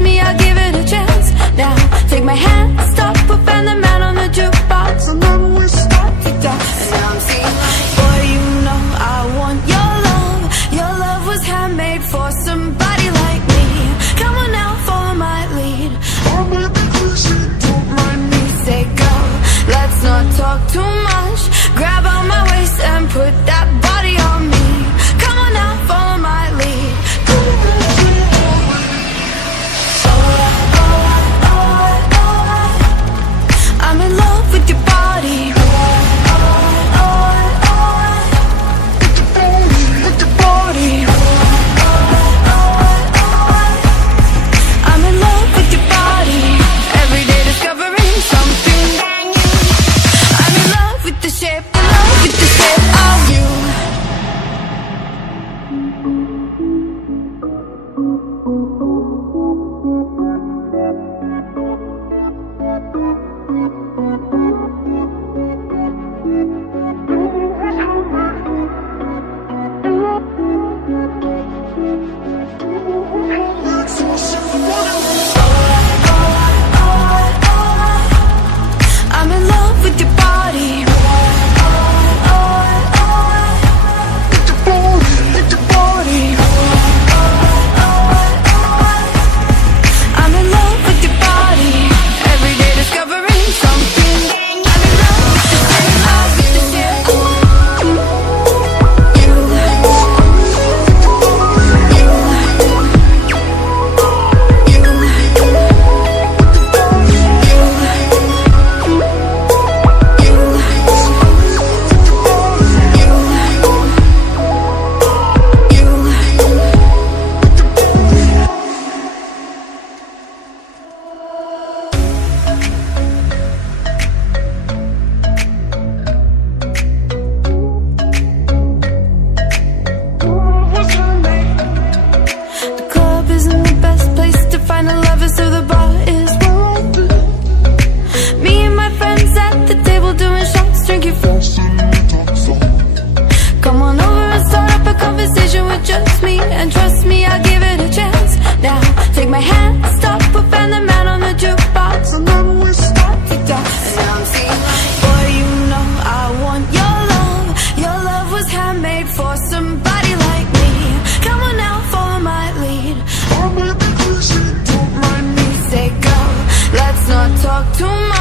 trust me, I'll give it a chance. Now take my hand, stop, we'll find the man on the jukebox, and then we start to dance. And now I'm singing like, boy, you know I want your love. Your love was handmade for somebody like me. Come on now, follow my lead. I might be crazy, don't mind me. Say go, let's not talk too much. Grab on my waist and put that body on me. Come on now, follow my lead. I'm in love with your body. With your body. I'm in love with your body. Every day discovering something brand new. I'm in love with the shape, in love with the shape of you. I'm in love with your body. With your body. I'm in love with your body. Every day discovering something. I'm in love with the shape of you. The club isn't the best place to find a lover, so the bar is where I'll be. Me and my friends at the table doing shots, drinking fast. Come on over and start up a conversation with just me, and trust me, I'll give it a chance. Now take my hand, stop, we'll find the man on the jukebox, and then we start to dance. And now I'm singing like, boy, you know I want your love. Your love was handmade for somebody like me. Come on now, follow my lead. I might be crazy, don't mind me. Say go, let's not talk too much.